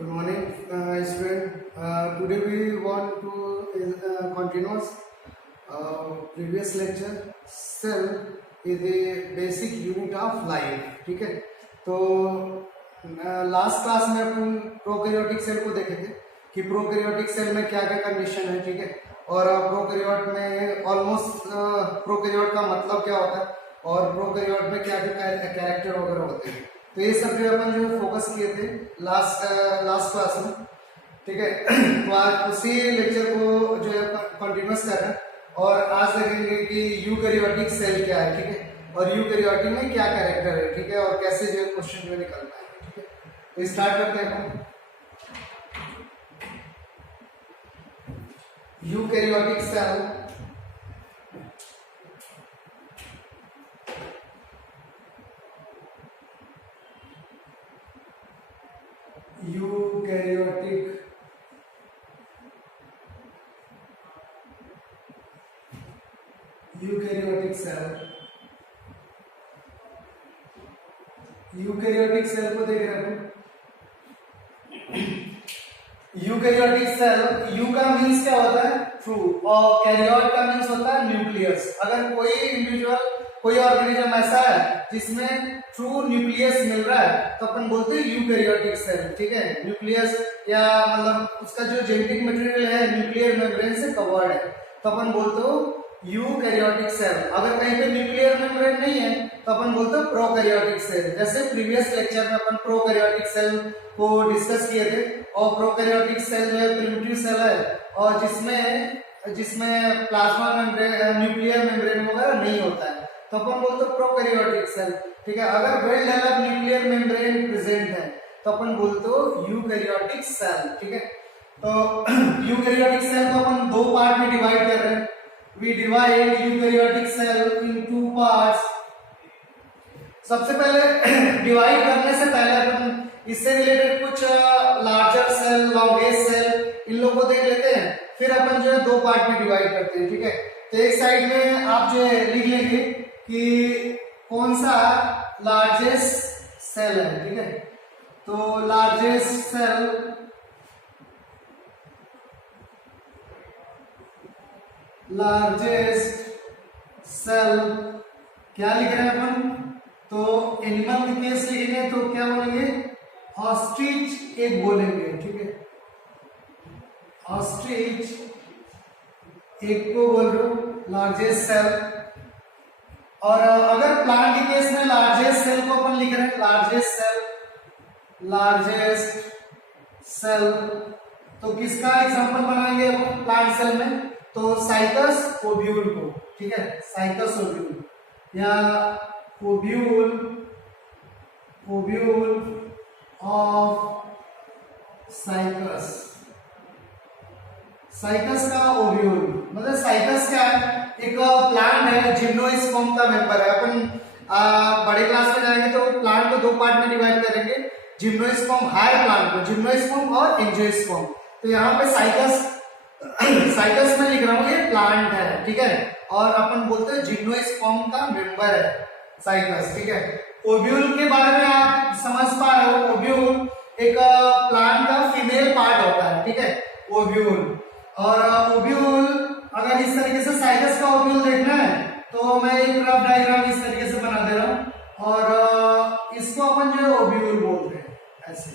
Good morning, student. Today we want to continue previous lecture. Cell is a basic unit of life. ठीक है, तो last class में अपन prokaryotic cell को देखे थे कि प्रोकैरियोटिक सेल में क्या क्या कंडीशन है. ठीक है, और प्रोकैरियोट में ऑलमोस्ट प्रोकैरियोट का मतलब क्या होता है और प्रोकैरियोट में क्या क्या कैरेक्टर वगैरह होते हैं. तो ये सब जो अपन जो फोकस किए थे लास्ट क्लास में. ठीक है, तो आज उसी लेक्चर को जो है कंटिन्यूस कर रहे हैं और आज देखेंगे कि यूकैरियोटिक सेल क्या है. ठीक है, और यूकैरियोटिक में क्या कैरेक्टर है. ठीक है, और कैसे जो है क्वेश्चन जो निकलता है. ठीक है, तो स्टार्ट करते हैं हम. यूकैरियोटिक सेल यूकैरियोटिक सेल को देख रहे हैं. यूकैरियोटिक सेल, यू का मीन्स क्या होता है? ट्रू, और कैरियोट का मीन्स होता है न्यूक्लियस. अगर कोई इंडिविजुअल, कोई ऑर्गेनिज्म ऐसा है जिसमें ट्रू न्यूक्लियस मिल रहा है तो अपन बोलते हैं यूकैरियोटिक सेल. ठीक है, न्यूक्लियस या मतलब उसका जो जेनेटिक मटेरियल है न्यूक्लियर मेम्ब्रेन से कवर्ड है तो अपन बोलते हो यूकैरियोटिक सेल. अगर कहीं पे न्यूक्लियर मेम्ब्रेन नहीं है तो अपन बोलते हैं प्रोकैरियोटिक सेल. जैसे प्रीवियस लेक्चर में अपन प्रोकैरियोटिक सेल को डिस्कस किए थे और प्रोकैरियोटिक सेल जो है प्रिमिटिव सेल है और जिसमें प्लाज्मा मेम्ब्रेन, न्यूक्लियर मेम्ब्रेन वगैरह नहीं होता है तो अपन बोलते हैं प्रोकैरियोटिक सेल. ठीक है, अगर well developed nuclear membrane present है तो अपन बोलते हो यूकैरियोटिक सेल. ठीक है, तो यूकैरियोटिक सेल को अपन दो पार्ट में डिवाइड कर रहे हैं. We divide eukaryotic cell in two parts. सबसे पहले डिवाइड करने से पहले अपन इससे रिलेटेड कुछ लार्जर सेल, लॉन्गेस्ट सेल इन लोगों को देख लेते हैं. फिर अपन जो है दो पार्ट में डिवाइड करते हैं. ठीक है, तो एक साइड में आप जो है लिख लेंगे कि कौन सा लार्जेस्ट सेल है. ठीक है, तो लार्जेस्ट सेल क्या लिख रहे हैं अपन? तो एनिमल के केस लिखेंगे तो क्या बोलेंगे? ऑस्ट्रिच एग बोलेंगे. ठीक है, ऑस्ट्रिच एग को बोल रहे हो लार्जेस्ट सेल. और अगर प्लांट के केस में लार्जेस्ट सेल को अपन लिख रहे हैं लार्जेस्ट सेल तो किसका एग्जांपल बनाएंगे अपन प्लांट सेल में? तो साइकस ओव्यूल को. ठीक है, साइकस ओव्यूल या ओव्यूल ऑफ साइकस का ओव्यूल मतलब साइकस क्या है? एक प्लांट है, जिम्नोस्पर्म का मेंबर है. अपन बड़े क्लास में जाएंगे तो प्लांट को दो पार्ट में डिवाइड करेंगे. जिम्नोस्पर्म हायर प्लांट को, जिम्नोस्पर्म और एंजियोस्पर्म. तो यहाँ पे साइकस में लिख रहा हूं ये प्लांट है. ठीक है, और अपन बोलते हैं जिम्नोस्पर्म का मेंबर है साइकस. ठीक है, ओव्यूल के बारे में आप समझ पा रहे हो. ओव्यूल एक प्लांट का फीमेल पार्ट होता है. ठीक है, ओव्यूल. और ओव्यूल अगर इस तरीके से साइकस का ओव्यूल देखना है तो मैं एक रफ डायग्राम इस तरीके से बना दे रहा हूं और इसको अपन जो है ओव्यूल बोलते हैं. ऐसे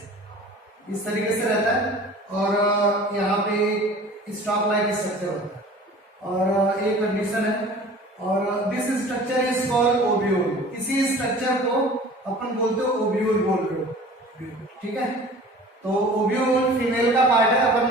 इस तरीके से रहता है और यहाँ पे स्टॉक लाइक स्ट्रक्चर होता है और एक कंडीशन है और this structure is called ovule. इसी स्ट्रक्चर को अपन बोलते हो ओव्यूल बोल रहे हो. ठीक है, तो ओव्यूल फीमेल का पार्ट है. अपन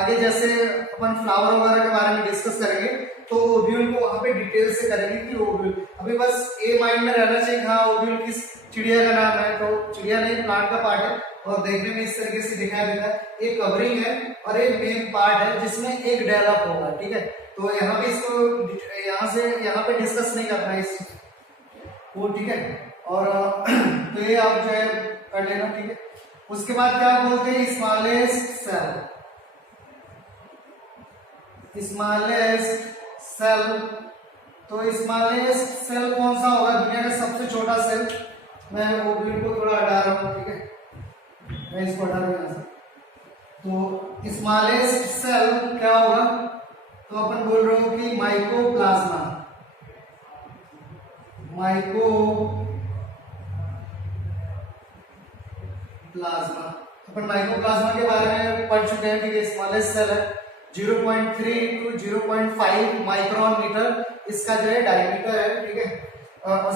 आगे जैसे अपन फ्लावर वगैरह के बारे में डिस्कस करेंगे तो ओव्यूल को वहां पे डिटेल से करेंगे कि ओव्यूल. अभी बस ए माइंड में रहना चाहिए हाँ ओव्यूल किस चिड़िया का नाम है. तो चिड़िया नहीं, प्लांट का पार्ट है और देखने में इस तरीके से दिखाई देता है. एक कवरिंग है और एक मेन पार्ट है जिसमें एक डेवलप होगा. ठीक है, तो यहाँ पे इसको यहाँ पे डिस्कस नहीं करना है इस वो. ठीक है, और तो ये आप जो है कर लेना. ठीक है, उसके बाद क्या बोलते हैं? Smallest cell. तो स्मॉलेस्ट सेल कौन सा होगा? दुनिया का सबसे छोटा सेल. मैं ओव्यूल को थोड़ा हटा रहा हूं. ठीक है, मैं इसको हटा दूंगा. तो स्मॉलेस्ट सेल क्या होगा, तो अपन बोल रहे हो कि माइकोप्लाज्मा। माइकोप्लाज्मा, अपन माइकोप्लाज्मा के बारे में पढ़ चुके हैं कि स्मॉलेस्ट सेल है, 0.3 to 0.5 माइक्रोन मीटर इसका जो है डायमीटर है, ठीक है,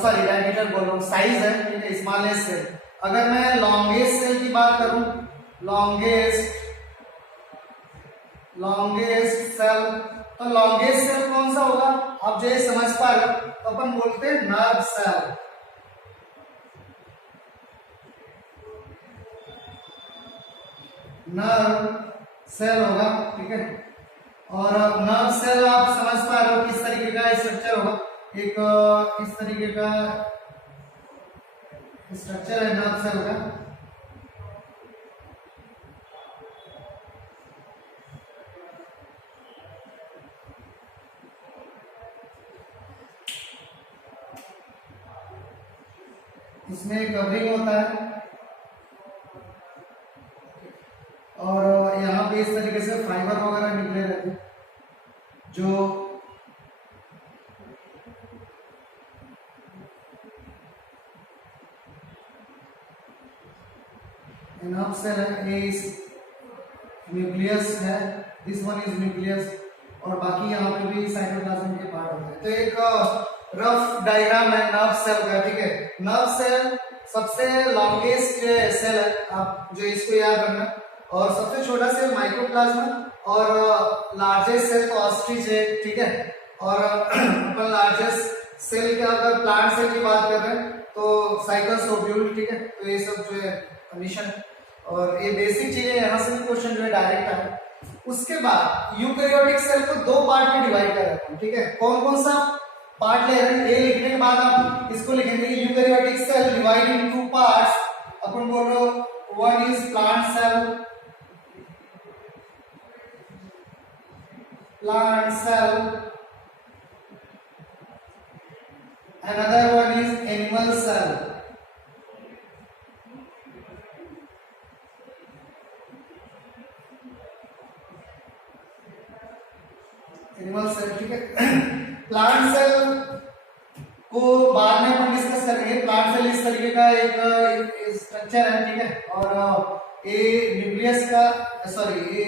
सॉरी डायमीटर बोल रहा हूँ, साइज है, ठीक है, स्मॉलेस्ट सेल। अगर मैं लॉन्गेस्ट सेल की बात करूं, लॉन्गेस्ट सेल, तो लॉन्गेस्ट सेल कौन सा होगा, आप जो ये समझ पा रहे हो, तो अपन बोलते हैं नर्व सेल। नर्व सेल होगा, ठीक है। और नर्व सेल आप समझ पा रहे हो किस तरीके का स्ट्रक्चर होगा, एक इस तरीके का स्ट्रक्चर है नर्व सेल का। इसमें कवरिंग होता है और यहाँ पे इस तरीके से फाइबर वगैरह निकले रहते हैं जो नर्व सेल है, ये न्यूक्लियस है, दिस वन इज न्यूक्लियस, और बाकी यहाँ पे भी साइटोप्लाज्म के पार्ट होते हैं। तो एक रफ डायग्राम है नर्व सेल का, ठीक है। नर्व सेल सबसे लॉन्गेस्ट सेल है, आप जो इसको याद रखना, और सबसे छोटा सेल माइकोप्लाज्मा, और लार्जेस्ट सेल तो ऑस्ट्रिच है, ठीक है। और अपन लार्जेस्ट सेल के अगर प्लांट सेल की बात कर रहे हैं तो साइटस ओव्यूल, ठीक है। तो ये सब जो है कंडीशन, और ये बेसिक चीजें, यहाँ से भी क्वेश्चन जो है डायरेक्ट आए। उसके बाद यूकैरियोटिक सेल को दो पार्ट में डिवाइड कर रहे हैं, ठीक है। कौन कौन सा पार्ट ले रहे हैं, ये लिखने के बाद आप इसको लिखेंगे, eukaryotic cell divide in two parts. अपन बोल रहे हो, one is plant cell, another one is animal cell. Animal cell, ठीक है। प्लांट सेल को बाद में अपन डिस्कस करेंगे। प्लांट सेल इस तरीके का एक स्ट्रक्चर है, ठीक है। और ये न्यूक्लियस का, सॉरी ये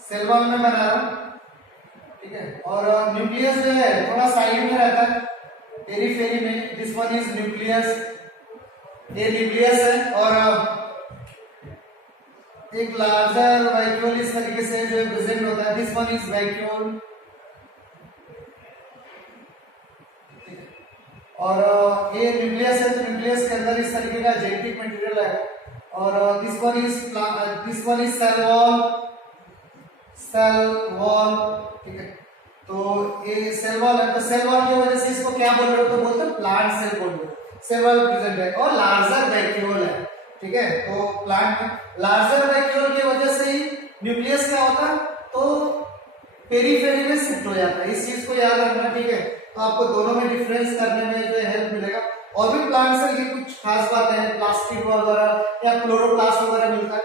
सेल वॉल में बना रहा हूं, ठीक है। और न्यूक्लियस जो है थोड़ा साइड में रहता है, पेरीफेरी में। दिस वन इज न्यूक्लियस, ये न्यूक्लियस है, और एक लार्जर वैक्यूल इस तरीके से जो प्रेजेंट होता है, दिस वन इज वैक्यूल। और ये न्यूक्लियस है, तो न्यूक्लियस के अंदर इस तरीके का जेनेटिक मटेरियल है। और this one is cell wall, ठीक है। तो ये सेल वॉल है, तो सेल वॉल की वजह से इसको क्या बोल रहे हो, तो बोलते हैं प्लांट सेल बोल रहे हो। सेल वॉल प्रेजेंट है और लार्जर वैक्यूल है, ठीक है। तो प्लांट लार्जर वैक्यूल की वजह से ही न्यूक्लियस क्या होता है, तो पेरीफेरी में शिफ्ट हो जाता है। इस चीज को याद रखना, ठीक है। तो आपको दोनों में डिफरेंस करने में जो हेल्प मिलेगा। और भी प्लांट सेल की कुछ खास बातें हैं, प्लास्टिड वगैरह या क्लोरोप्लास्ट वगैरह मिलता है।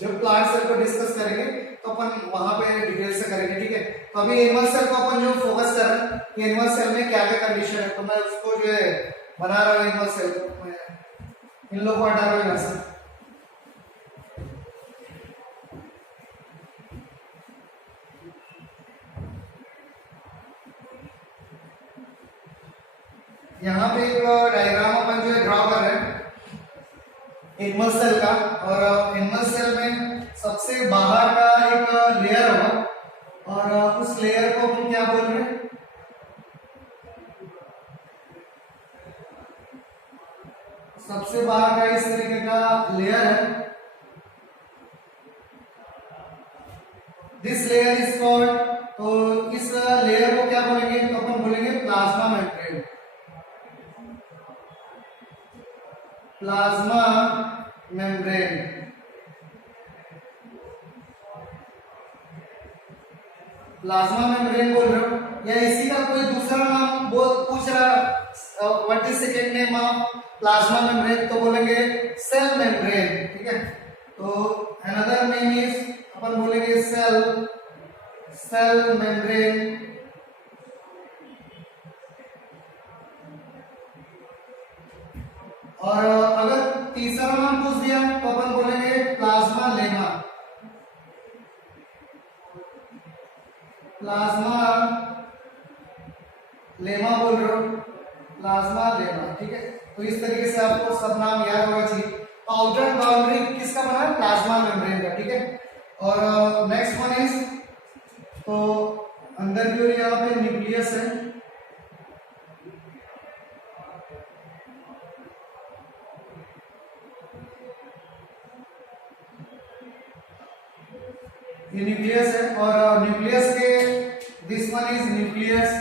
जब प्लांट सेल को डिस्कस करेंगे तो अपन वहां पे डिटेल से करेंगे, ठीक है। तो अभी एनिमल सेल को अपन जो फोकस कर रहे हैं कि एनिमल सेल में क्या क्या कंडीशन है, तो मैं उसको जो है बना रहा हूँ। एनिमल सेल को मैं इन लोगों को हटा रहा हूँ यहाँ से। यहाँ पे एक डायग्राम अपन जो है ड्रॉ कर रहे हैं एनिमल सेल का। और एनिमल सेल में सबसे बाहर का एक लेयर होगा, और उस लेयर को हम क्या बोल रहे हैं, सबसे बाहर का इस तरीके का लेयर है, दिस लेयर इज कॉल्ड। तो इस लेयर को क्या बोलेंगे, तो अपन बोलेंगे plasma membrane. Plasma membrane, plasma membrane बोल रहे हो, या इसी का कोई दूसरा नाम पूछ रहा, what is second name of plasma membrane, तो बोलेंगे सेल मेम्ब्रेन, ठीक है। तो अनदर नेम इज अपन बोलेंगे सेल मेम्ब्रेन। और अगर तीसरा नाम पूछ दिया तो अपन बोलेंगे प्लाज्मा लेमा। प्लाज्मा लेमा बोल रहे हो, प्लाज्मा लेमा, ठीक है। तो इस तरीके से आपको सब नाम याद होना चाहिए। तो आउटर बाउंड्री किसका बना है? प्लाज्मा मेम्ब्रेन का, ठीक है। और नेक्स्ट वन इज, तो अंदर की ओर यहाँ पे न्यूक्लियस है, ये न्यूक्लियस है। और न्यूक्लियस के दिस वन इज न्यूक्लियस।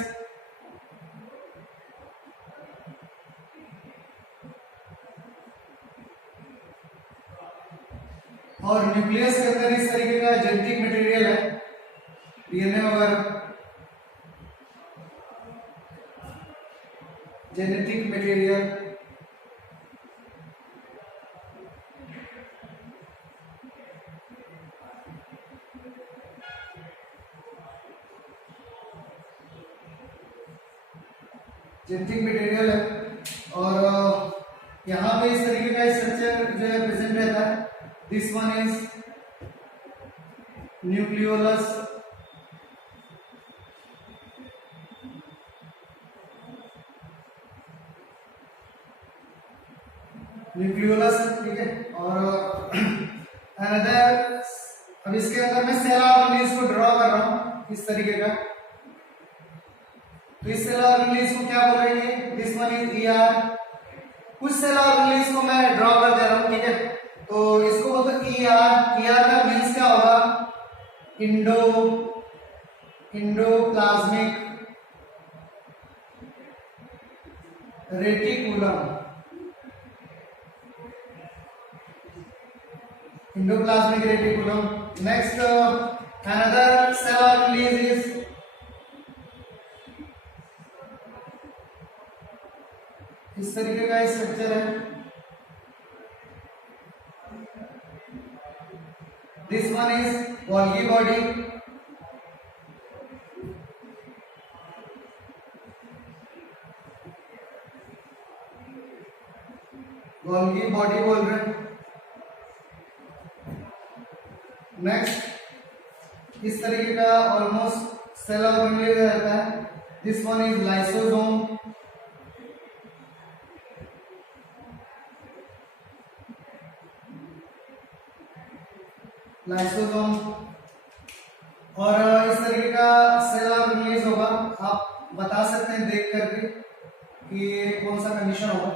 और न्यूक्लियस के अंदर इस तरीके का जेनेटिक मटेरियल है, डीएनए वगैरह, जेनेटिक मटेरियल। जेनेटिक मटेरियल है। और यहाँ पे इस तरीके का स्ट्रक्चर जो है प्रेजेंट रहता है। This one is nucleolus. Nucleolus, ठीक है। और अनदर, अब इसके अंदर मैं सेल ऑर्गेनेल्स को ड्रॉ कर रहा हूं इस तरीके का। तो इस सेल ऑर्गेनेल्स को क्या बोलेंगे? This one is ER. कुछ सेल ऑर्गेनेल्स को मैं ड्रॉ कर दे रहा हूं, ठीक है। तो इसको बोलते हैं ईआर। ईआर का मीन्स क्या होगा? Endoplasmic reticulum. Endoplasmic reticulum. Next, another cell organelle is इस तरीके का स्ट्रक्चर है। This one is Golgi body. Golgi body बोल रहे हैं। नेक्स्ट, इस तरीके का ऑलमोस्ट सेल ऑर्गेनेल रहता है। This one is lysosome. Lysosome. और इस तरीके का सेल ऑर्गेनेल होगा। आप बता सकते हैं देख करके कि ये कौन सा कंडीशन होगा।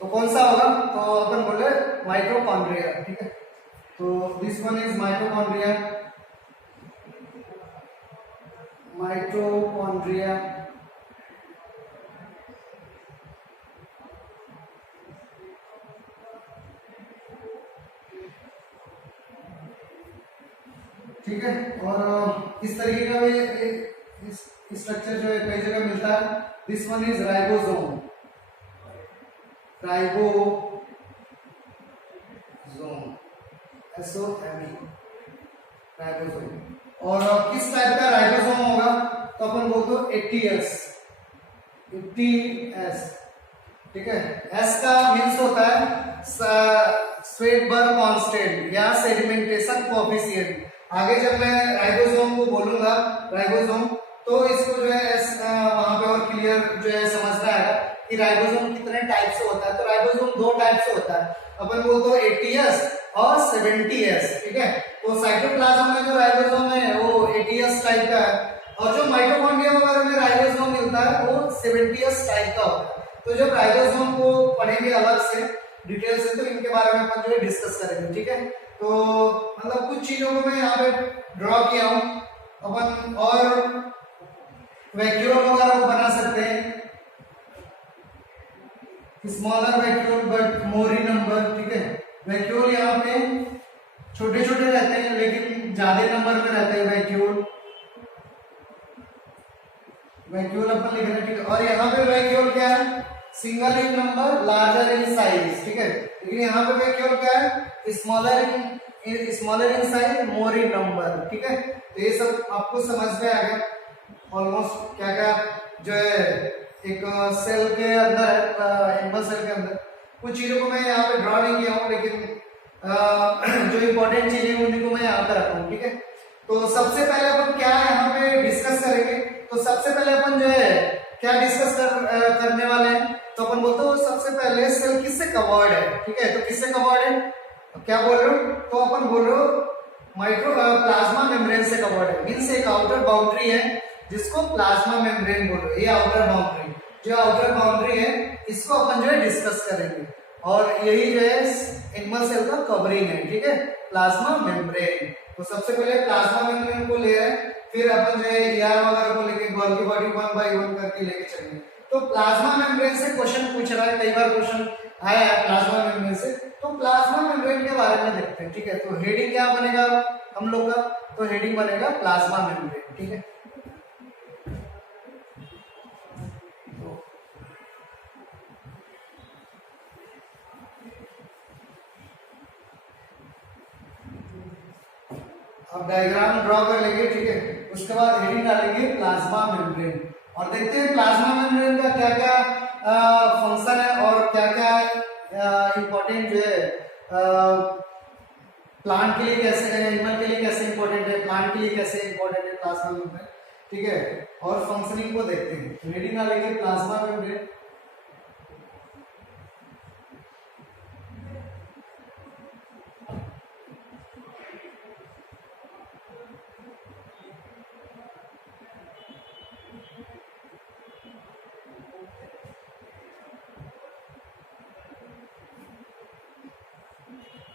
तो कौन सा होगा? तो अपन बोले माइटोकॉन्ड्रिया, ठीक है। तो this one is mitochondria. Mitochondria. ठीक है। और इस तरीके का भी स्ट्रक्चर जो है कई जगह मिलता है। This one is ribosome. Ribosome, SOME, ribosome. और किस टाइप का राइबोसोम होगा? तो अपन बोलते हो 80S। 80S, ठीक है। S का मीन्स होता है स्वेटबर्ग कांस्टेंट या सेडिमेंटेशन कोएफिशिएंट। आगे जब मैं राइबोसोम को बोलूंगा, राइबोसोम, तो इसको जो है वहां पे और क्लियर जो है समझना है कि राइबोसोम कितने टाइप से होता है। तो राइबोसोम दो टाइप से होता है। अपन बोलते हो 80S और 70S, ठीक है। तो साइटोप्लाज्म में जो राइबोसोम है वो 80S टाइप का है, और जो माइटोकॉन्ड्रिया वगैरह में राइबोसोम मिलता है वो 70S टाइप का होता है। तो जब राइबोसोम को पढ़ेंगे अलग से डिटेल से, तो इनके बारे में अपन जो है डिस्कस करेंगे, ठीक है। तो मतलब कुछ चीजों को मैं यहाँ पे ड्रॉ किया हूँ अपन। और वैक्यूल वगैरह को बना सकते हैं, smaller vacuole but more in number, ठीक है। वैक्यूल यहाँ पे छोटे छोटे रहते हैं लेकिन ज्यादा नंबर में रहते हैं वैक्यूल। वैक्यूल अपन लिख रहे हैं, ठीक है। और यहाँ पे वैक्यूल क्या है? Single in number, larger in size, ठीक है। लेकिन यहाँ पे वैक्यूल क्या है? Smaller in smaller in size more in number, ठीक है। तो ये सब आपको समझ में आ गया ऑलमोस्ट क्या क्या जो है एक सेल के अंदर है, एनिमल सेल के अंदर। कुछ चीजों को मैं यहाँ पे ड्रॉ नहीं किया हूँ, लेकिन जो इम्पोर्टेंट चीजें उन्हीं को मैं यहाँ पे रखा हूँ, ठीक है। तो सबसे पहले अपन क्या यहाँ पे डिस्कस करेंगे, तो सबसे पहले अपन जो है क्या डिस्कस करने वाले हैं, तो अपन बोलते हो सबसे पहले सेल किससे कवर्ड है, ठीक है। तो किससे कवर्ड है, क्या बोल रहे हो, तो अपन बोल रहे हो माइक्रो प्लाज्मा मेम्ब्रेन से कवर्ड है, मींस एक आउटर बाउंड्री है जिसको प्लाज्मा मेम्ब्रेन बोल रहे हो। ये आउटर बाउंड्री, जो आउटर बाउंड्री है इसको अपन जो है डिस्कस करेंगे, और यही जो है एनिमल सेल का कवरिंग है, ठीक है, प्लाज्मा मेम्ब्रेन। तो सबसे पहले प्लाज्मा मेम्ब्रेन को ले रहे हैं, फिर अपन जो है ईआर वगैरह को लेके गोल्गी बॉडी 1 बाय 1 करके लेके चलेंगे। तो प्लाज्मा मेम्ब्रेन से क्वेश्चन पूछ रहा है, कई बार क्वेश्चन आया है प्लाज्मा मेम्ब्रेन से, तो प्लाज्मा मेम्ब्रेन के बारे में देखते हैं, ठीक है। तो हेडिंग क्या बनेगा हम लोग का, तो हेडिंग बनेगा प्लाज्मा मेम्ब्रेन, ठीक है। अब डायग्राम ड्रॉ कर लेंगे, ठीक है, उसके बाद हेडिंग डालेंगे प्लाज्मा मेम्ब्रेन, और देखते हैं प्लाज्मा मेम्ब्रेन का क्या क्या फंक्शन है और क्या क्या इंपॉर्टेंट जो है प्लांट के लिए कैसे है, एनिमल के लिए कैसे इंपॉर्टेंट है, प्लांट के लिए कैसे इंपॉर्टेंट है प्लाज्मा मेम्ब्रेन, ठीक है, और फंक्शनिंग को देखते हैं। हेडिंग डालेंगे plasma membrane.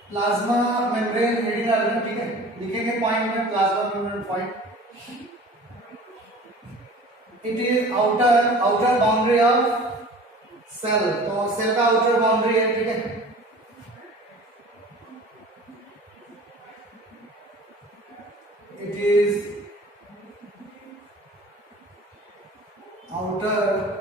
Plasma membrane heading डालेंगे, ठीक है, लिखेंगे पॉइंट में plasma membrane point, it is outer boundary of cell, तो सेल का आउटर बाउंड्री है, ठीक है। It is outer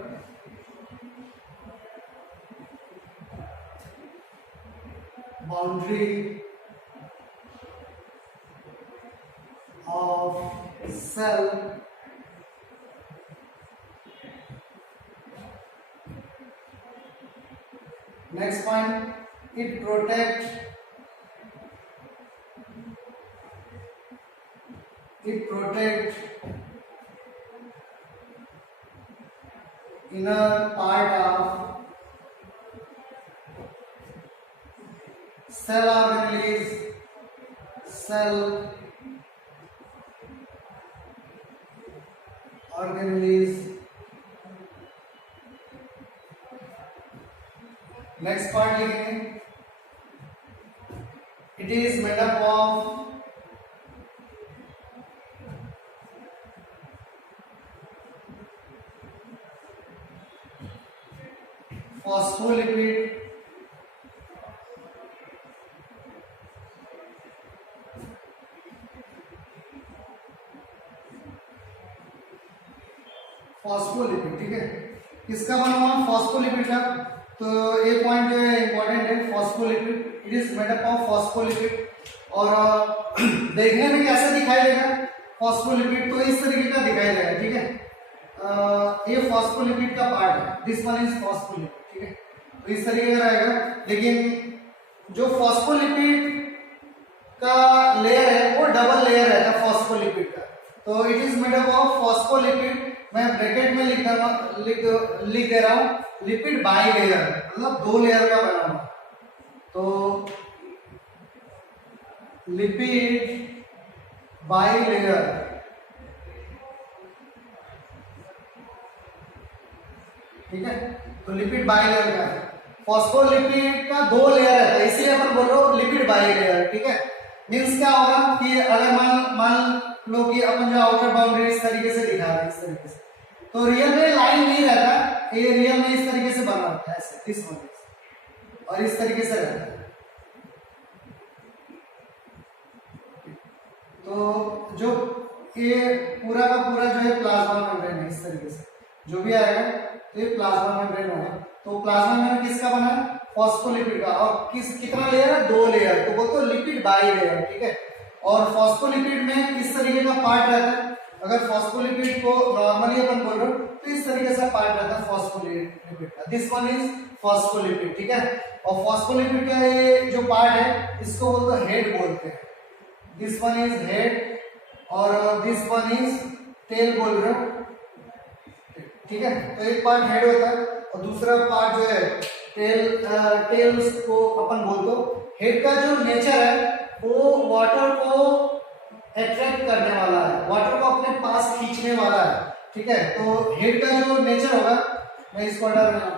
boundary of cell next point, it protect inner part of cell organelles, cell organelles. Next part लिखेंगे, it is made up of phospholipid, phospholipid, ठीक है। किसका बना हुआ फॉस्फोलिपिड का, तो ये पॉइंट जो है इंपॉर्टेंट है, phospholipid, it is made up of phospholipid. और देखने में कैसा दिखाई देगा फॉस्फोलिपिड, तो इस तरीके का दिखाई देगा, ठीक है। ये फॉस्फोलिपिड का पार्ट है, दिस वन इज फॉस्फोलिपिड, ठीक है, तो इस तरीके का रहेगा। लेकिन जो फॉस्फोलिपिड का लेयर है वो डबल लेयर है फॉस्फोलिपिड का, तो it is made up of phospholipid, मैं ब्रैकेट में लिख दे रहा हूं लिपिड बाई लेयर, मतलब 2 लेयर का बना हुआ, तो लिपिड बाई लेयर, ठीक है। तो लिपिड बाई लेयर का है, फॉस्फोलिपिड का 2 लेयर है, तो इसीलिए अपन बोल रहे हो लिपिड बाई लेयर, ठीक है। मीन्स क्या होगा कि अगर मान लो कि अपन जो आउटर बाउंड्री इस तरीके से दिखा रहे हैं, इस तरीके से, तो रियल में लाइन नहीं रहता, ये रियल में इस तरीके से बना होता है, ऐसे इस तरीके से, और इस तरीके से रहता है। तो जो ये पूरा का पूरा जो है प्लाज्मा मेम्ब्रेन है, इस तरीके से जो भी आएगा तो ये प्लाज्मा मेम्ब्रेन होगा। तो प्लाज्मा मेम्ब्रेन किसका बना है? फॉस्फोलिपिड का। और कितना लेयर है? 2 लेयर, तो बोलते हो लिपिड बाई लेयर, ठीक है। और फॉस्फोलिपिड में किस तरीके का पार्ट रहता है? अगर फॉस्फोलिपिड को नॉर्मली अपन बोल रहे हो तो इस तरीके से पार्ट रहता है फॉस्फोलिपिड का। दिस वन इज फॉस्फोलिपिड, ठीक है। और फॉस्फोलिपिड का ये जो पार्ट है इसको बोलते हैं हेड बोलते हैं। दिस वन इज हेड और दिस वन इज टेल बोल रहे हो, ठीक है। तो एक पार्ट हेड होता है और दूसरा पार्ट जो है टेल को अपन बोलते हो। हेड का जो नेचर है वो वाटर को अट्रैक्ट करने वाला है, वाटर को अपने पास खींचने वाला है, ठीक है। तो हेड का जो नेचर होगा, मैं इसको हटा रहा हूं,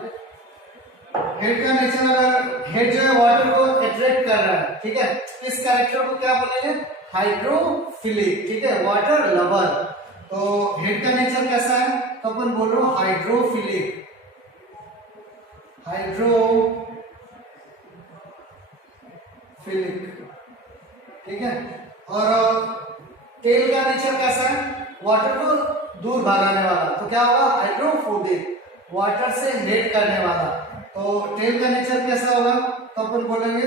हेड का नेचर, अगर हेड जो है वाटर को अट्रैक्ट कर रहा है, ठीक है, इस कैरेक्टर को क्या बोलेंगे? हाइड्रोफिलिक, ठीक है, वाटर लवर। तो हेड का नेचर कैसा है? तो अपन बोल रहे हो हाइड्रोफिलिक, ठीक है। और टेल का नेचर कैसा है? वाटर को दूर भगाने वाला, तो क्या होगा? हाइड्रोफोबिक, वाटर से हेट करने वाला। तो टेल का नेचर कैसा होगा? तो अपन बोलेंगे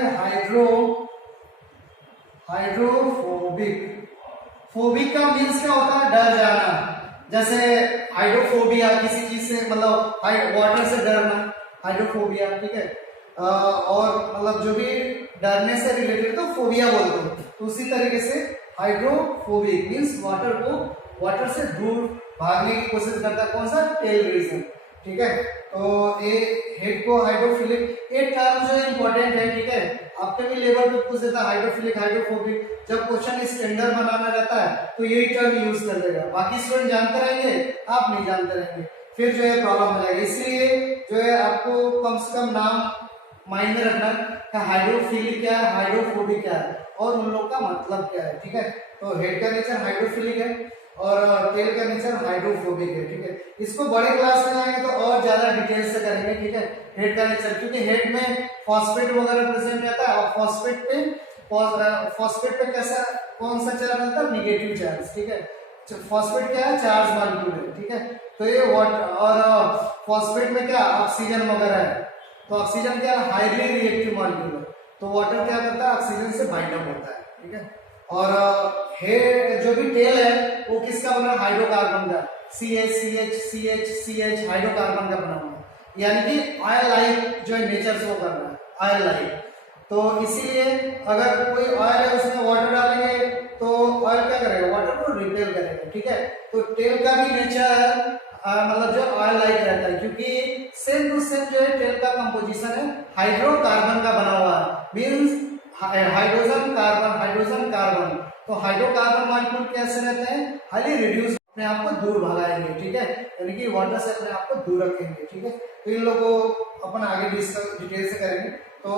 हाइड्रोफोबिक। फोबिक का मीन्स क्या होता है? डर जाना। जैसे हाइड्रोफोबिया, किसी चीज से मतलब वाटर से डरना, हाइड्रोफोबिया, ठीक है। और मतलब जो भी डरने से रिलेटेड तो फोबिया बोलते हो, तो उसी तरीके से हाइड्रोफोबिक मीन्स वाटर से दूर भागने की कोशिश करता है। कौन सा? टेल रीजन, ठीक है। तो ये हेड को हाइड्रोफिलिक, ये टर्म जो है इंपॉर्टेंट है, ठीक है। आपके भी लेवल पे पूछ देता है हाइड्रोफिलिक, हाइड्रोफोबिक। जब क्वेश्चन स्टैंडर्ड बनाना रहता है तो यही टर्म यूज कर देगा। बाकी स्टूडेंट जानते रहेंगे, आप नहीं जानते रहेंगे, फिर जो है प्रॉब्लम हो जाएगी। इसलिए जो है आपको कम से कम नाम माइंड में रखना कि हाइड्रोफिलिक क्या है, हाइड्रोफोबिक क्या है और उन लोग का मतलब क्या है, ठीक है। तो हेड का नेचर हाइड्रोफिलिक है और टेल का नेचर हाइड्रोफोबिक है, ठीक है। इसको बड़े क्लास में आएंगे तो और ज्यादा डिटेल से करेंगे, ठीक है। हेड का नेचर, क्योंकि हेड में फॉस्फेट वगैरह प्रेजेंट रहता है और फॉस्फेट पे कैसा कौन सा चार्ज रहता है? निगेटिव चार्ज, ठीक है। फॉस्फेट क्या है? चार्ज मॉलिक्यूल है, ठीक है। तो ये वाटर और फॉस्फेट में क्या ऑक्सीजन वगैरह है, तो ऑक्सीजन क्या है? हाईली रिएक्टिव मॉलिक्यूल है। तो वाटर क्या करता है? ऑक्सीजन से बाइंड अप होता है, ठीक है। और हेड जो भी टेल है वो किसका बना है? हाइड्रोकार्बन का, CH हाइड्रोकार्बन का बना हुआ है, यानी कि ऑयल लाइक जो नेचर शो कर रहा है, ऑयल लाइक। तो इसीलिए अगर कोई ऑयल है उसमें वाटर डालेंगे तो ऑयल क्या करेगा? वाटर को रिपेल करेगा, ठीक है। तो टेल का भी नेचर मतलब जो ऑयल लाइक रहता है, क्योंकि सेम टू सेम जो है टेल का कंपोजिशन है हाइड्रोकार्बन का बना हुआ है, मींस हाइड्रोजन कार्बन। तो हाइड्रोकार्बन मॉलिक्यूल कैसे रहते हैं? हाईली रिड्यूस, अपने आप को दूर भगाएंगे, ठीक है, यानी कि वाटर से अपने आप को दूर रखेंगे, ठीक है। तो इन लोगों को अपन आगे डिस्कस डिटेल से करेंगे। तो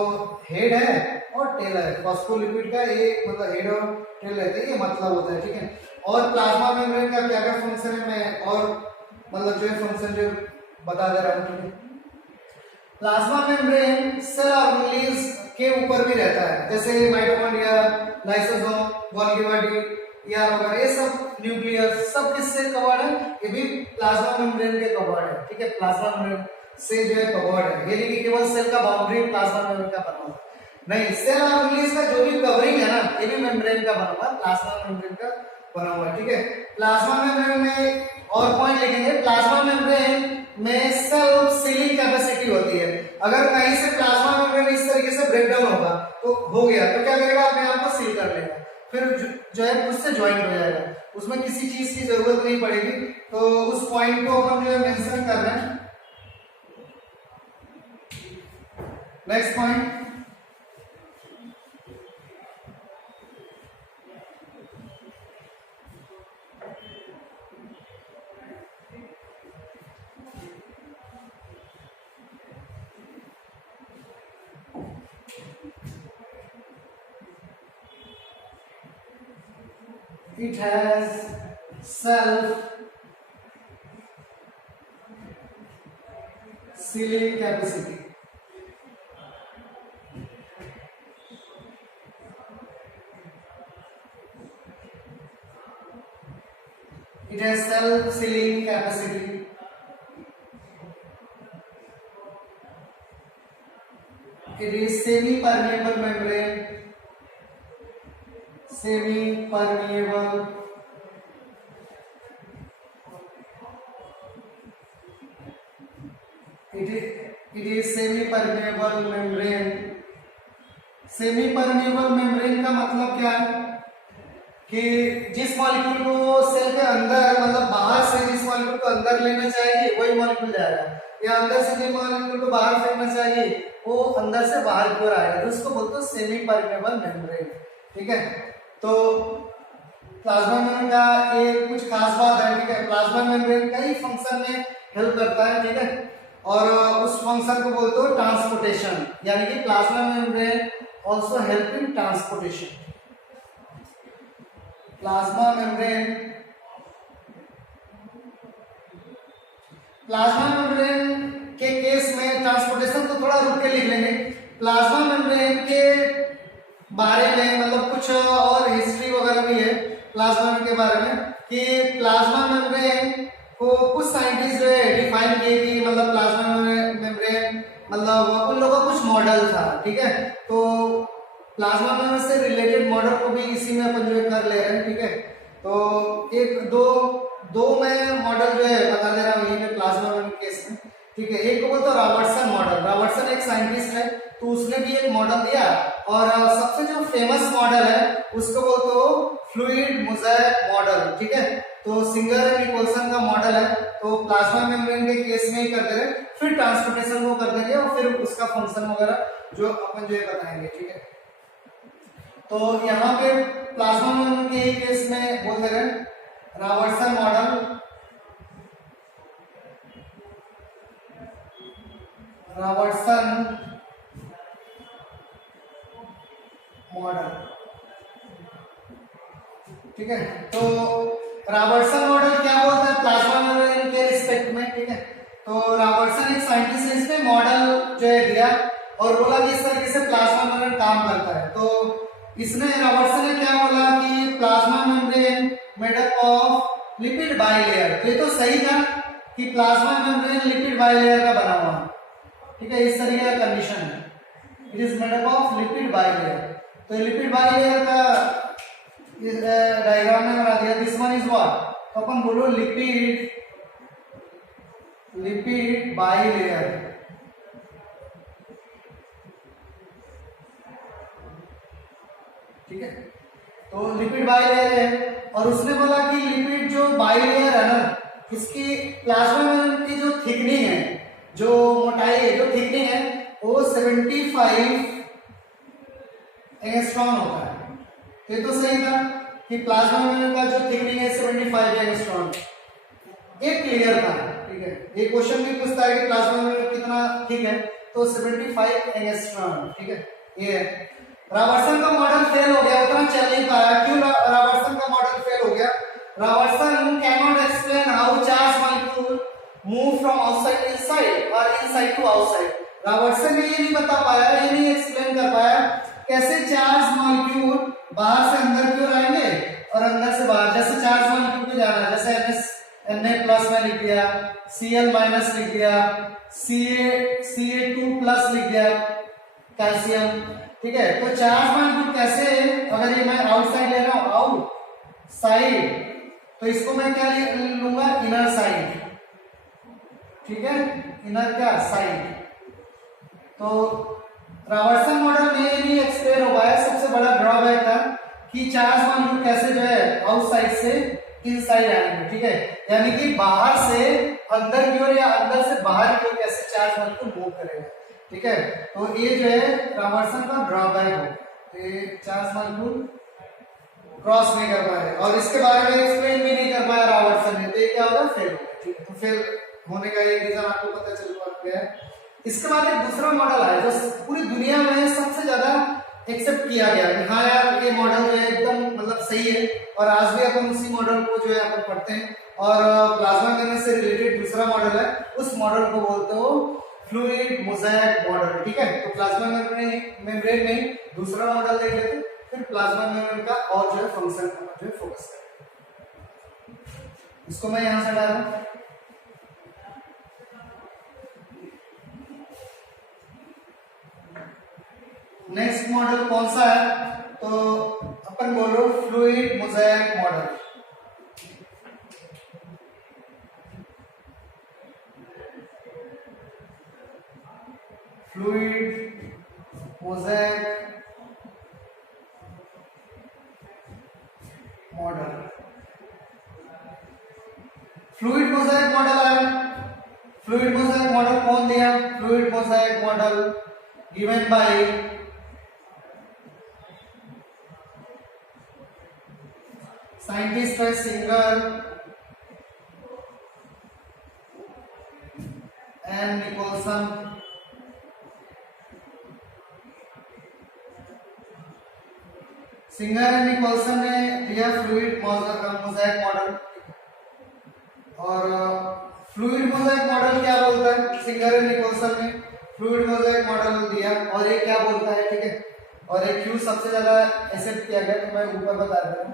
हेड है और टेल है, फॉस्फोलिपिड का ये मतलब हेड और टेल रहते हैं, ये मतलब होता है, ठीक है। और प्लाज्मा मेम्ब्रेन का क्या क्या फंक्शन है, मैं और मतलब जो है फंक्शन जो बता दे रहा हूँ, ठीक है। प्लाज्मा मेम्ब्रेन सेल ऑर्गेनेल्स के ऊपर भी रहता है, जैसे माइटोकॉन्ड्रिया, लाइसोसोम, गोल्गी बॉडी या वगैरह, ये सब न्यूक्लियस सब किससे कवर्ड है? ये भी प्लाज्मा मेम्ब्रेन के कवर्ड है, ठीक है। प्लाज्मा मेम्ब्रेन से जो है कवर्ड है, ये नहीं कि केवल सेल का बाउंड्री प्लाज्मा मेम्ब्रेन का बना हुआ नहीं, सेल ऑर्गेनेल्स का जो भी कवरिंग है ना, ये भी मेम्ब्रेन का बना हुआ है, प्लाज्मा मेम्ब्रेन का बना हुआ है, ठीक है। प्लाज्मा मेम्ब्रेन में और पॉइंट लिखेंगे, प्लाज्मा मेम्ब्रेन में सेल सीलिंग कैपेसिटी होती है। अगर कहीं से प्लाज्मा मेम्ब्रेन इस तरीके से ब्रेक डाउन होगा तो हो गया, तो क्या करेगा? अपने आप को सील कर लेगा, फिर जो है उससे ज्वाइंट हो जाएगा, उसमें किसी चीज की जरूरत नहीं पड़ेगी। तो उस पॉइंट को हम जो है मेंशन कर रहे हैं। Next point, it has self sealing capacity. It has self sealing capacity. It is semi permeable membrane, semi permeable it is semi permeable membrane. Semi permeable membrane का मतलब क्या है कि जिस मॉलिक्यूल को सेल के अंदर मतलब बाहर से जिस मॉलिक्यूल को अंदर लेना चाहिए वही मॉलिक्यूल जाएगा, या अंदर से जिस मॉलिक्यूल को बाहर फेंकना चाहिए वो अंदर से बाहर की ओर आएगा, तो उसको बोलते हैं सेमी परमेएबल मेम्ब्रेन। ठीक है, तो प्लाज्मा मेम्ब्रेन का ये कुछ खास बात है। ठीक है, प्लाज्मा मेम्ब्रेन कई फंक्शन में हेल्प करता है। ठीक है, और उस फंक्शन को बोलते हो ट्रांसपोर्टेशन, यानी कि plasma membrane also help in transportation. Plasma membrane के केस में ट्रांसपोर्टेशन तो थोड़ा रुक के लिख लेंगे। प्लाज्मा मेम्ब्रेन के बारे में मतलब कुछ और हिस्ट्री वगैरह भी है प्लाज्मा के बारे में कि प्लाज्मा मेम्ब्रेन को कुछ साइंटिस्ट जो है डिफाइन किए कि मतलब प्लाज्मा मेम्ब्रेन मतलब उन लोगों का कुछ मॉडल था। ठीक है, तो प्लाज्मा मेम्ब्रेन से रिलेटेड मॉडल को भी इसी में अपन जो कर ले रहे हैं। ठीक है, तो एक दो मैं मॉडल जो है बता दे रहा हूँ यही में प्लाज्मा मेम्ब्रेन केस में। ठीक है, एक को बोलते हैं रॉबर्टसन मॉडल। रॉबर्टसन एक साइंटिस्ट है, तो उसने भी एक मॉडल दिया, और सबसे जो फेमस मॉडल है उसको बोलते हो फ्लूइड मोज़ेक मॉडल। ठीक है, तो सिंगर एंड निकोलसन का मॉडल है, तो प्लाज्मा मेम्ब्रेन के केस में ही कर दे रहे, फिर ट्रांसपोर्टेशन को कर देंगे और फिर उसका फंक्शन वगैरह जो अपन जो है बताएंगे। ठीक है, तो यहाँ पे प्लाज्मा मेम्ब्रेन के केस में बोल दे रहे रॉबर्टसन मॉडल, रॉबर्टसन मॉडल। ठीक है, तो रॉबर्टसन मॉडल क्या बोलता है प्लाज्मा मेम्ब्रेन के रिस्पेक्ट में। ठीक है, तो रॉबर्टसन एक साइंटिस्ट है, इसने मॉडल जो है दिया और बोला कि इस तरीके से प्लाज्मा मेम्ब्रेन काम करता है। तो इसने रॉबर्टसन ने क्या बोला कि plasma membrane made up of lipid bilayer. तो ये तो सही था कि प्लाज्मा मेम्ब्रेन लिपिड बाइलेयर का बना हुआ है। ठीक है, इस तरीके का कंडीशन है, it is made up of lipid bilayer. तो लिपिड बाइलेयर का इस डायग्राम में बना दिया, दिस वन इज व्हाट, तो अपन बोलो लिपिड बाइलेयर। ठीक है, तो लिपिड बाइलेयर है, और उसने बोला कि लिपिड जो बाइलेयर है ना, इसकी प्लाज्मा मेम्ब्रेन की जो थिकनिंग है, जो मोटाई है, जो थिकनिंग है, वो 75 एंगस्ट्रॉम होता है। ये तो सही था कि प्लाज्मा मेम्ब्रेन का जो थिकनिंग है 75 एंगस्ट्रॉम, ये क्लियर था। ठीक है, ये क्वेश्चन भी पूछता है कि प्लाज्मा मेम्ब्रेन कितना थिक है, तो 75 एंगस्ट्रॉम। ठीक है, ये रॉबर्टसन का मॉडल फेल हो गया, उतना चल नहीं पाया। क्यों रॉबर्टसन का मॉडल फेल हो गया? Robertson can not explain how charge molecule move from outside inside और इनसाइड टू आउटसाइड। रॉबर्टसन ने ये नहीं बता पाया, ये नहीं एक्सप्लेन कर पाया कैसे चार्ज मॉलिक्यूल बाहर से अंदर की ओर आएंगे और अंदर से बाहर। जैसे चार्ज मॉलिक्यूल को जाना, जैसे Na+ में लिख दिया, Cl- लिख दिया, Ca2+ लिख दिया कैल्शियम। ठीक है, तो चार्ज मॉलिक्यूल कैसे, अगर ये मैं आउटसाइड ले रहा हूं, आउटसाइड, तो इसको मैं क्या लूंगा, इनर साइड। ठीक है, इनर क्या साइड। तो रॉबर्टसन मॉडल में ये एक्सप्लेन हो पाया, सबसे बड़ा ड्रॉबैक था कि चार्ज मॉलिक्यूल कैसे जो है आउटसाइड से इनसाइड आएंगे। ठीक है, यानी कि बाहर से अंदर की ओर या अंदर से बाहर की ओर कैसे चार्ज मॉलिक्यूल मूव करेगा। ठीक है, तो ये जो है रॉबर्टसन का ड्रॉबैक हो, तो ये चार्ज मॉलिक्यूल क्रॉस नहीं कर पाए और इसके बारे में एक्सप्लेन भी नहीं कर पाया रॉबर्टसन ने, तो ये क्या होगा, फेल हो गया। ठीक है, तो फेल होने का एक रीजन आपको पता चल गया है। इसके बाद एक दूसरा मॉडल आया जो पूरी दुनिया में सबसे ज्यादा एक्सेप्ट किया गया कि हाँ यार ये मॉडल जो है एकदम मतलब सही है, और आज भी अपन उसी मॉडल को जो है अपन पढ़ते हैं। और प्लाज्मा मेम्ब्रेन से रिलेटेड दूसरा मॉडल है, उस मॉडल को बोलते हो फ्लूइड मोज़ेक मॉडल। ठीक है, तो प्लाज्मा मेम्ब्रेन में दूसरा मॉडल देख लेते, फिर प्लाज्मा मेम्ब्रेन का और जो है फंक्शन जो है फोकस करें। इसको मैं यहां से डाल रहा हूं। नेक्स्ट मॉडल कौन सा है, तो अपन बोलो fluid mosaic model. Fluid mosaic model, fluid mosaic model है। फ्लूइड मोज़ेक मॉडल कौन दिया, fluid mosaic model given by scientist है Singer and Nicolson. Singer and Nicolson ने दिया फ्लूइड मोज़ेक मॉडल। और फ्लूइड मोज़ेक मॉडल क्या बोलता है, सिंगर एंड निकोलसन ने फ्लूइड मोज़ेक मॉडल दिया और ये क्या बोलता है, ठीक है। और ये क्यों सबसे ज्यादा एक्सेप्ट किया गया तो मैं ऊपर बता देता हूँ।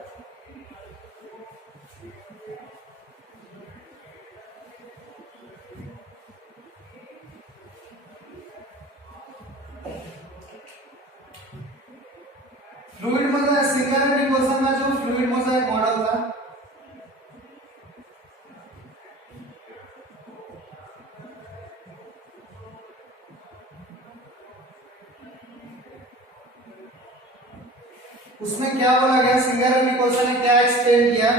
Fluid mosaic Singer and Nicolson का जो फ्लूइड मोज़ेक मॉडल था, उसमें क्या बोला गया, सिंगर एंड निकोलसन ने क्या एक्सप्लेन किया,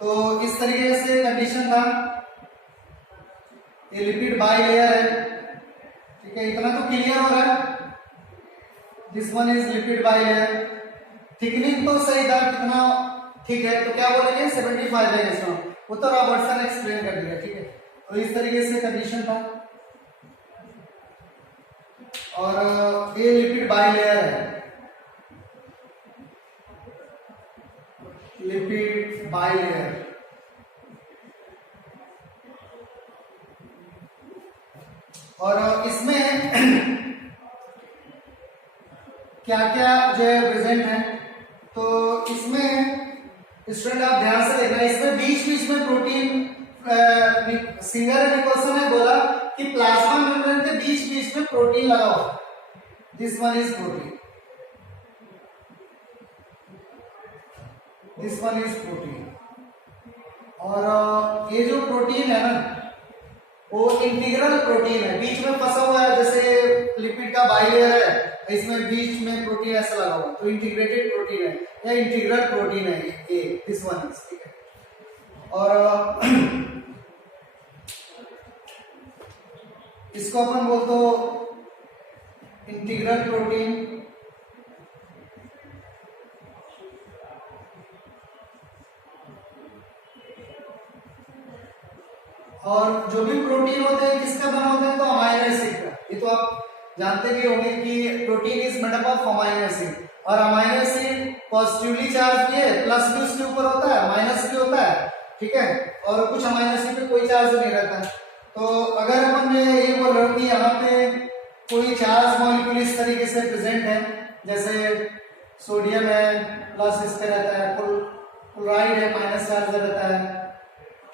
तो इस तरीके से कंडीशन था, ये लिपिड बाइलेयर है, ठीक है, इतना तो क्लियर हो रहा है। This one is lipid bilayer. Thickening तो सही था, कितना ठीक है, तो क्या बोलेंगे 75 है इसमें, वो तो रॉबर्टसन एक्सप्लेन कर दिया, ठीक है। तो इस तरीके से कंडीशन था और ये लिपिड बाइलेयर है, लिपिड बाइलेयर। और इसमें क्या क्या जो है प्रेजेंट है, तो इसमें स्टूडेंट आप ध्यान से देखना, इसमें बीच बीच में प्रोटीन, सिंगर एंड निकोलसन ने बोला कि प्लाज्मा मेम्ब्रेन के बीच बीच में प्रोटीन लगा हुआ, this one is protein, this one is protein. और ये जो प्रोटीन है ना वो इंटीग्रल प्रोटीन है, बीच में फंसा हुआ है, जैसे लिपिड का बाइलेयर है, इसमें बीच में प्रोटीन ऐसा लगा हुआ, तो इंटीग्रेटेड प्रोटीन है या इंटीग्रल प्रोटीन है ये, दिस वन इज, ठीक है। और इसको अपन बोलते हो इंटीग्रल प्रोटीन। और जो भी प्रोटीन होते हैं किसका बना होता है, तो अमाइनो एसिड का, ये तो आप जानते भी होंगे कि protein is made up of amino acid, और अमाइनो एसिड पॉजिटिवली चार्ज भी है, प्लस भी उसके ऊपर होता है, माइनस भी होता है, ठीक है, और कुछ अमाइनो एसिड पे कोई चार्ज नहीं रहता है। तो अगर अपन ये बोल रहे हो कि यहाँ पे कोई चार्ज मॉलिक्यूल इस तरीके से प्रेजेंट है, जैसे सोडियम है प्लस इस पे रहता है, क्लोराइड है माइनस चार्ज रहता है,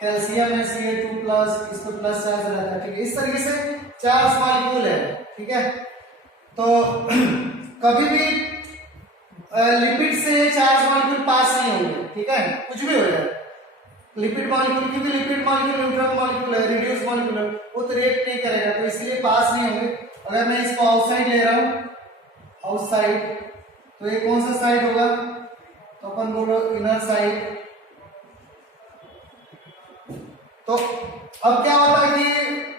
कैल्शियम है Ca2 प्लस, इस पर प्लस चार्ज रहता है, ठीक है, इस तरीके से चार्ज मॉलिक्यूल है, ठीक है। तो कभी भी लिपिड से चार्ज मॉलिक्यूल पास नहीं होंगे, ठीक है, कुछ भी हो जाए लिपिड मॉलिक्यूल, क्योंकि लिपिड मॉलिक्यूल न्यूट्रल मॉलिक्यूल है, रिड्यूस मॉलिक्यूल है, वो तो रिएक्ट नहीं करेगा, तो इसलिए पास नहीं होंगे। अगर मैं इसको आउटसाइड ले रहा हूं, आउटसाइड, तो ये कौन सा साइड होगा, तो अपन बोलो इनर साइड। तो अब क्या होता है कि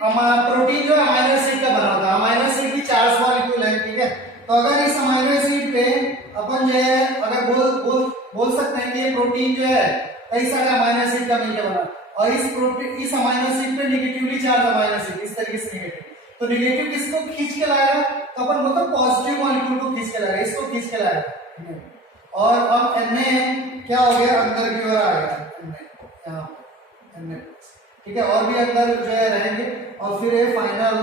प्रोटीन जो है अमाइनो एसिड का बना होता है, अमाइनो एसिड की चार्ज मॉलिक्यूल है, ठीक है। तो अगर इस अमाइनो एसिड पे अपन जो है अगर बोल सकते हैं कि ये प्रोटीन जो है कई सारे अमाइनो एसिड का मिलकर बना, और इस अमाइनो एसिड पे नेगेटिवली चार्ज अमाइनो एसिड, इस तरीके से नेगेटिव, तो नेगेटिव किसको खींच के लाएगा, तो अपन बोलते पॉजिटिव मॉलिक्यूल को खींच के लाएगा, इसको खींच के लाएगा। और अब Na क्या हो गया, अंदर की ओर आ गया, Na, ठीक है, और भी अंदर जो है रहेंगे, और फिर ये फाइनल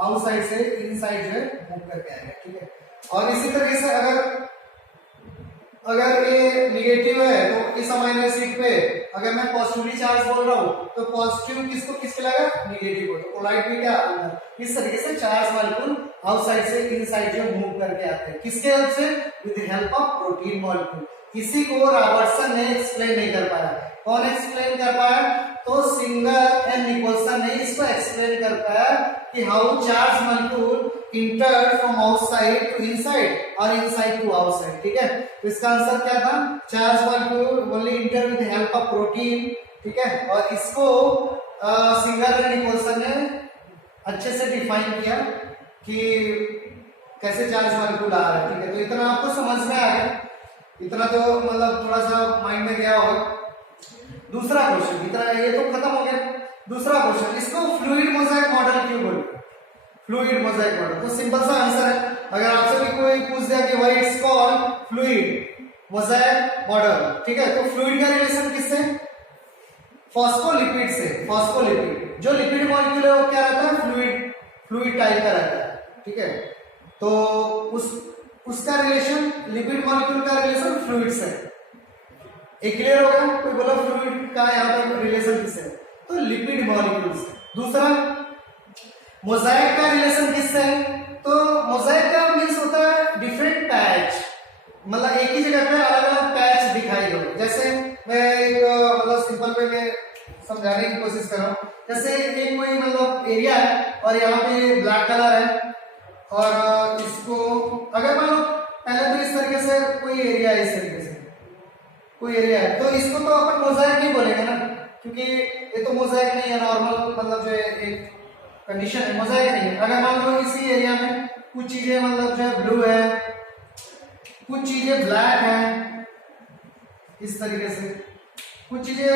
आउटसाइड से इनसाइड जो है मूव करके आएगा, ठीक है। और इसी तरीके से अगर ये निगेटिव है तो इस अमीनो एसिड पे अगर मैं पॉजिटिवली चार्ज बोल रहा हूँ तो पॉजिटिव किसको किसके लगा, निगेटिव को, तो कोलाइड भी क्या अंदर। इस तरीके से चार्ज मॉलिक्यूल आउटसाइड से इनसाइड जो मूव करके आते हैं, किसके हेल्प से, with the help of protein molecule. इसी को रॉबर्टसन ने एक्सप्लेन नहीं कर पाया। कौन एक्सप्लेन कर पाया, तो सिंगर एंड निकोलसन ने इसको एक्सप्लेन कर पाया कि how charge molecule enter from outside to inside और इनसाइड टू आउटसाइड। ठीक है, तो इसका आंसर क्या था, charge molecule only enter with help of protein. ठीक है, और इसको सिंगर एंड निकोलसन ने अच्छे से डिफाइन किया कि कैसे चार्ज मॉलिक्यूल आ रहा है। ठीक है, तो इतना आपको समझ में आ गया, इतना तो मतलब थोड़ा सा माइंड में गया होगा। दूसरा क्वेश्चन, इतना ये तो खत्म हो गया। दूसरा क्वेश्चन, इसको फ्लूइड मोज़ाइक मॉडल क्यों बोलते हैं, फ्लूइड मोज़ाइक मॉडल। तो सिंपल सा आंसर है, अगर आपसे भी कोई पूछ दिया कि why it's called fluid mosaic model, ठीक है, तो फ्लूइड का रिलेशन किससे, फॉस्फोलिपिड से। फॉस्फोलिपिड जो लिपिड मॉलिक्यूल है वो क्या रहता है, फ्लूइड, फ्लूइड टाइप का रहता है। ठीक है, तो उसका रिलेशन, लिपिड मॉलिक्यूल का रिलेशन फ्लूइड से। एक क्लियर हो गया, कोई बोला फ्लूइड का यहाँ पर रिलेशन किससे, तो लिपिड मॉलिक्यूल से। दूसरा, मोज़ाइक का रिलेशन किससे है, तो मोज़ाइक का मींस होता है डिफरेंट पैच, मतलब एक ही जगह पे अलग अलग पैच दिखाई दो। जैसे मैं एक मतलब सिंपल वे में समझाने की कोशिश कर रहा हूँ। जैसे एक कोई मतलब एरिया है और यहाँ पे ब्लैक कलर है, और इसको अगर मान लो पहले तो इस तरीके से कोई एरिया है, इस तरीके से कोई एरिया है, तो इसको तो अपन मोज़ाइक नहीं बोलेंगे ना, क्योंकि ये तो मोज़ाइक नहीं है, नॉर्मल मतलब जो एक कंडीशन है, मोज़ाइक नहीं है। अगर मान लो इसी एरिया में कुछ चीजें मतलब जो ब्लू है, कुछ चीजें ब्लैक है, इस तरीके से कुछ चीजें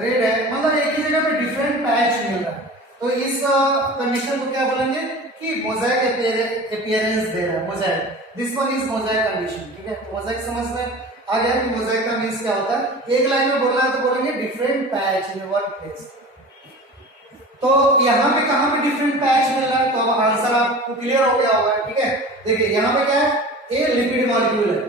रेड है, मतलब एक ही जगह पे डिफरेंट पैच मिल रहा है, तो इस कंडीशन को क्या बोलेंगे कि मोज़ाइक अपीयरेंस दे रहा है, mosaic, this one is mosaic condition. ठीक है, तो मोज़ाइक समझ में आ गया कि मोज़ाइक का मींस क्या होता है। एक लाइन में बोलना है तो बोलेंगे different patch in one place. तो यहाँ पे कहाँ पे डिफरेंट पैच मिल रहा है, तो अब आंसर आपको क्लियर हो गया होगा। ठीक है, देखिए यहाँ पे क्या है, ए लिपिड मॉलिक्यूल है,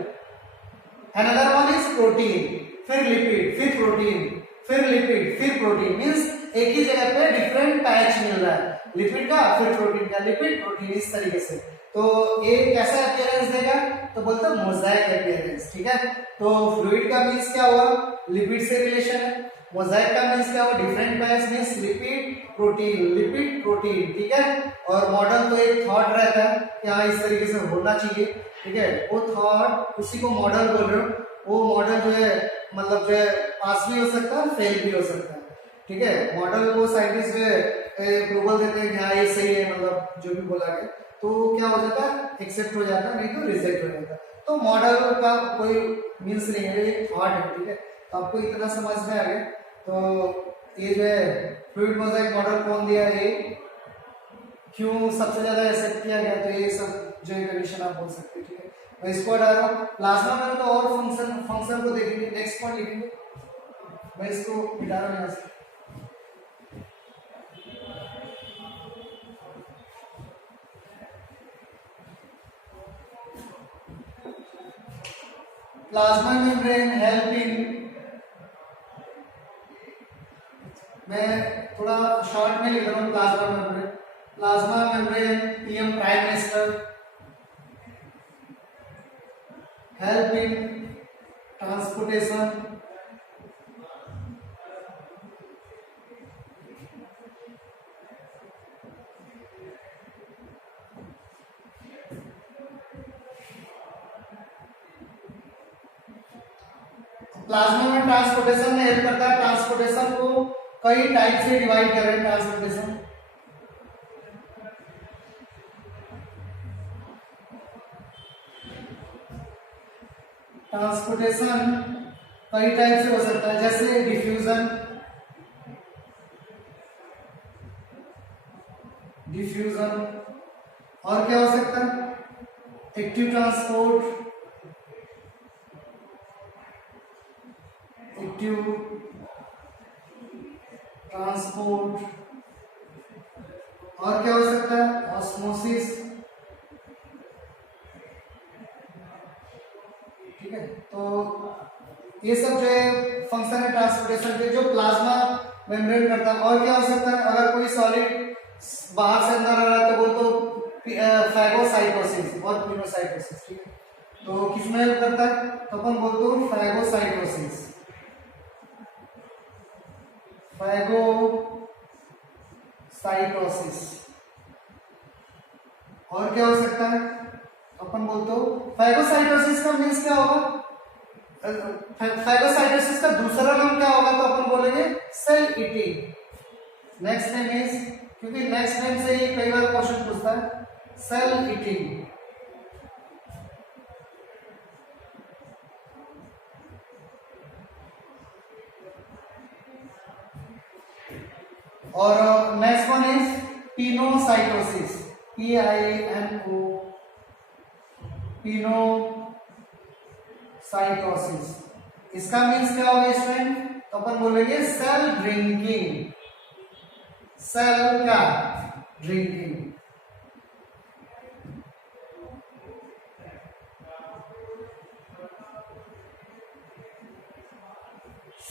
अनदर वन इज प्रोटीन, फिर लिपिड, फिर प्रोटीन, फिर लिपिड, फिर प्रोटीन, मींस एक ही जगह पे डिफरेंट पैच मिल रहा है, लिपिड का, फिर प्रोटीन का, लिपिड प्रोटीन, इस तरीके से। तो ये कैसा अपीयरेंस देगा, तो बोलते हैं मोज़ाइक अपीयरेंस। ठीक है, तो फ्लूइड का मींस क्या हुआ, लिपिड से रिलेशन है, मोज़ाइक का मींस क्या हुआ, different patch means lipid protein, lipid protein. ठीक है, और मॉडल तो एक थॉट रहता है कि हाँ इस तरीके से होना चाहिए। ठीक है, वो थॉट, उसी को मॉडल बोल रहे हो, वो मॉडल जो है मतलब जो है पास भी हो सकता है, फेल भी हो सकता है। ठीक है, मॉडल को साइंटिस्ट जो है अप्रूवल देते हैं कि हाँ ये सही है, मतलब जो भी बोला गया, तो क्या हो जाता है, एक्सेप्ट हो जाता है, नहीं तो रिजेक्ट हो जाता है। तो मॉडल का कोई मीन्स नहीं है, ये थॉट है। ठीक है, तो आपको इतना समझ में आ गया। तो ये जो है फ्लूइड मोज़ाइक मॉडल कौन दिया है, क्यों सबसे ज्यादा एक्सेप्ट किया गया, तो ये सब जो कंडीशन आप बोल सकते हैं। ठीक है, मैं इसको हटा रहा हूँ, प्लाज्मा में तो और फंक्शन को देखेंगे, नेक्स्ट पॉइंट लिखेंगे, मैं इसको मिटा रहा हूँ यहाँ से। प्लाज्मा मेम्ब्रेन हेल्पिंग, मैं थोड़ा शॉर्ट में लिख रहा हूँ, plasma membrane, plasma membrane PM prime minister help in transportation plasma में ट्रांसपोर्टेशन में हेल्प करता है। ट्रांसपोर्टेशन को कई टाइप से डिवाइड कर रहे हैं। ट्रांसपोर्टेशन कई टाइप से हो सकता है, जैसे डिफ्यूजन, और क्या हो सकता है, एक्टिव ट्रांसपोर्ट, और क्या हो सकता है, ऑस्मोसिस, ठीक है। तो ये सब जो है फंक्शन है ट्रांसपोर्टेशन के जो प्लाज्मा मेम्ब्रेन करता है। और क्या हो सकता है, अगर कोई सॉलिड बाहर से अंदर आ रहा है तो बोल तो फैगोसाइटोसिस और पिनोसाइटोसिस, ठीक है। तो किसमें हेल्प करता है, तो अपन बोलते हो फैगोसाइटोसिस, फैगोसाइटोसिस। और क्या हो सकता है, अपन बोलते हो फैगोसाइटोसिस का मीन्स क्या होगा, फैगोसाइटोसिस का दूसरा नाम क्या होगा, तो अपन बोलेंगे cell eating. Next name is, क्योंकि नेक्स्ट नेम से ही कई बार क्वेश्चन पूछता है, सेल ईटिंग। और next one is pinocytosis, PINO, pinocytosis. इसका मीन्स क्या होगा स्टूडेंट, तो अपन बोलेंगे सेल ड्रिंकिंग, सेल का ड्रिंकिंग।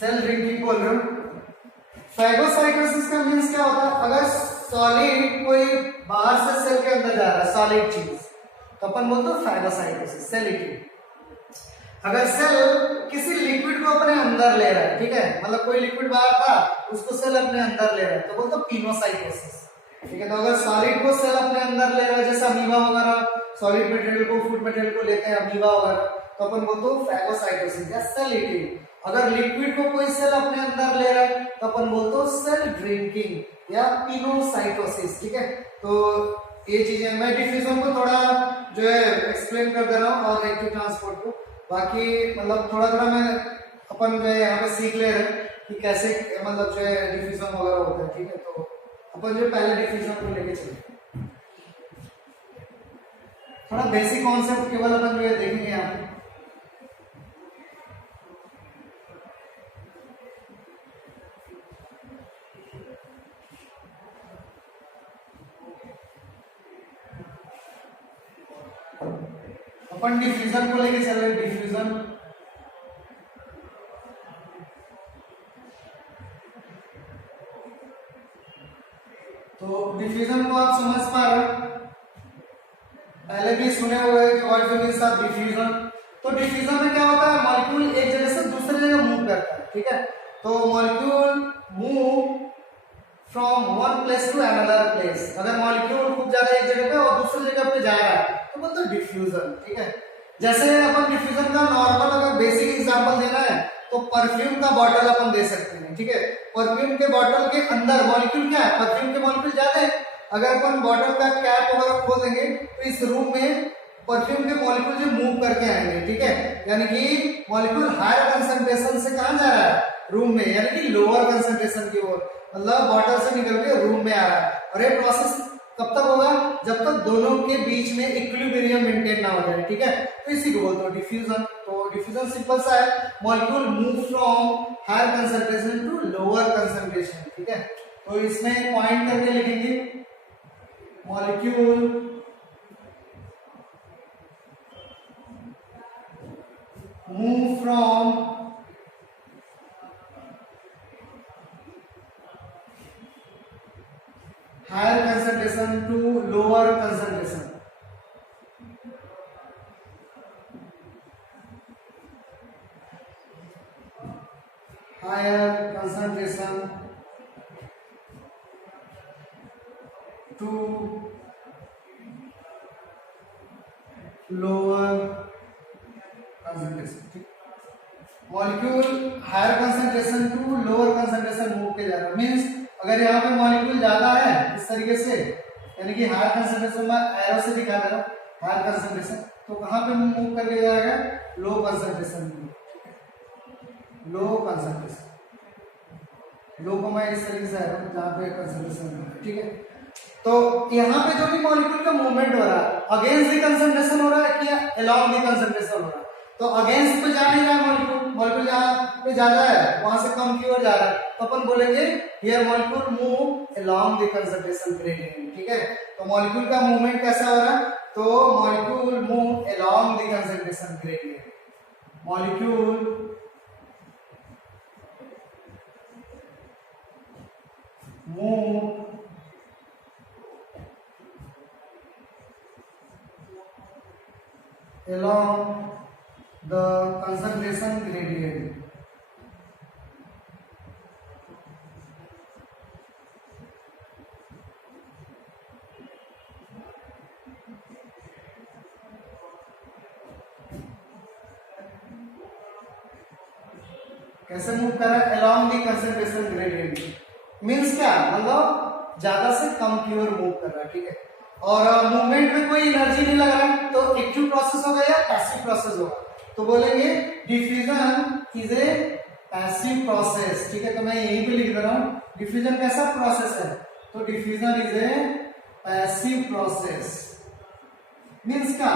सेल ड्रिंकिंग बोल रहे हो। फैगोसाइटोसिस का मीन्स क्या होता है, अगर सॉलिड कोई बाहर से सेल के अंदर जा रहा है, सॉलिड चीज, तो अपन बोलते हैं फैगोसाइटोसिस, सेल ईटिंग। अगर सेल किसी लिक्विड को अपने अंदर ले रहा है, ठीक है, मतलब कोई लिक्विड बाहर था उसको सेल अपने अंदर ले रहा है, तो बोलते हैं पिनोसाइटोसिस, ठीक है। तो अगर सॉलिड को सेल अपने अंदर ले रहा है, जैसे अमीबा वगैरह सॉलिड मटेरियल को, फूड मटेरियल को लेते हैं अमीबा वगैरह, तो अपन बोलते हैं फैगोसाइटोसिस या सेल ईटिंग। अगर लिक्विड को कोई सेल अपने अंदर ले रहा है तो अपन बोलते हैं सेल ड्रिंकिंग या पिनोसाइटोसिस, ठीक है। तो ये चीजें मैं डिफ्यूजन को थोड़ा जो है एक्सप्लेन कर दे रहा हूँ और एक्टिव ट्रांसपोर्ट को, बाकी मतलब थोड़ा थोड़ा मैं अपन जो है यहाँ पे सीख ले रहे हैं कि कैसे मतलब जो है डिफ्यूजन वगैरह होता है, ठीक है। तो अपन जो पहले डिफ्यूजन को लेके चले, थोड़ा बेसिक कॉन्सेप्ट केवल अपन जो है देखेंगे यहाँ पे। अपन डिफ्यूजन को लेके चल रहे हैं, डिफ्यूजन। तो डिफ्यूजन को आप समझ पा रहे हो, पहले भी सुने हुए कि व्हाट मीन्स ऑफ डिफ्यूजन। तो डिफ्यूजन में क्या होता है, मॉलिक्यूल एक जगह से दूसरी जगह मूव करता है, ठीक है। तो molecule move from one place to another place. अगर मॉलिक्यूल खूब ज्यादा एक जगह पे और दूसरी जगह पे जा रहा है तो बोलते हैं डिफ्यूजन, ठीक है। जैसे अपन डिफ्यूजन का नॉर्मल अगर बेसिक एग्जांपल देना है तो परफ्यूम का बॉटल अपन दे सकते हैं, ठीक है। परफ्यूम के बॉटल के अंदर मॉलिक्यूल क्या है, परफ्यूम के मॉलिक्यूल ज्यादा है। अगर अपन बॉटल का कैप वगैरह खोल देंगे तो इस रूम में परफ्यूम के मॉलिक्यूल जो मूव करके आएंगे, ठीक है। यानी कि मॉलिक्यूल हायर कंसंट्रेशन से कहां जा रहा है, रूम में, यानी कि लोअर कंसंट्रेशन की ओर, मतलब बॉटल से निकल के रूम में आ रहा है। और ये प्रोसेस कब तक होगा, जब तक दोनों के बीच में इक्विलिब्रियम मेंटेन ना हो जाए, ठीक है। तो इसी को बोलते हैं डिफ्यूजन। तो डिफ्यूजन सिंपल सा है, molecule move from higher concentration to lower concentration, ठीक है। तो इसमें पॉइंट करके लिखेंगे, molecule move from higher concentration to lower concentration. Higher concentration to lower concentration. Molecule higher concentration to lower concentration move के जा रहा है, मीन्स अगर यहाँ पे मॉलिक्यूल ज्यादा है इस तरीके से, यानी कि हायर कंसंट्रेशन में एरो से दिखा दे रहा हायर कंसंट्रेशन, तो कहाँ पे मूव करके जाएगा, लो कंसंट्रेशन में, लो कंसंट्रेशन, लो को मैं इस तरीके से एरो जहाँ पे कंसंट्रेशन है, ठीक है। तो यहाँ पे जो भी मॉलिक्यूल का मूवमेंट हो रहा है अगेंस्ट द कंसंट्रेशन हो रहा है कि अलोंग द कंसंट्रेशन हो रहा है, तो अगेंस्ट पे जा नहीं रहा है मॉलिक्यूल जहाँ पे ज्यादा है वहां से कम की ओर जा रहा है, तो अपन बोलेंगे ये molecule move along the concentration gradient, ठीक है। तो मॉलिक्यूल का मूवमेंट कैसा हो रहा है, तो molecule move along the concentration gradient, molecule move along the concentration gradient. कैसे मूव कर रहा है? along the concentration gradient means क्या, मतलब ज्यादा से कम की ओर मूव कर रहा है, ठीक है। और मूवमेंट में कोई एनर्जी नहीं लग रहा है, तो एक्टिव प्रोसेस होगा या पैसिव प्रोसेस होगा? तो बोलेंगे diffusion is a passive process, ठीक है। तो मैं यहीं पे लिख दे रहा हूं, डिफ्यूजन कैसा प्रोसेस है? तो diffusion is a passive process means क्या,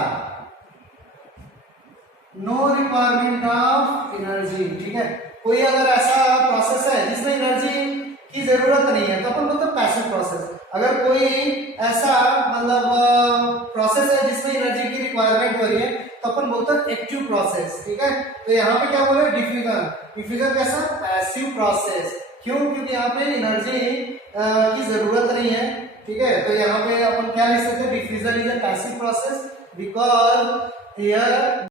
नो रिक्वायरमेंट ऑफ एनर्जी, ठीक है। कोई अगर ऐसा प्रोसेस है जिसमें एनर्जी की जरूरत नहीं है तो अपन बोलते हैं पैसिव प्रोसेस। अगर कोई ऐसा मतलब प्रोसेस है जिसमें एनर्जी की रिक्वायरमेंट हो रही है तो अपन बोलते हैं एक्टिव प्रोसेस, ठीक है। तो यहाँ पे क्या बोले, डिफ्यूजन, डिफ्यूजन कैसा, पैसिव प्रोसेस। क्यों? क्योंकि यहाँ पे एनर्जी की जरूरत नहीं है, ठीक है। तो यहाँ पे अपन क्या लिख सकते हैं, diffusion is a passive process because here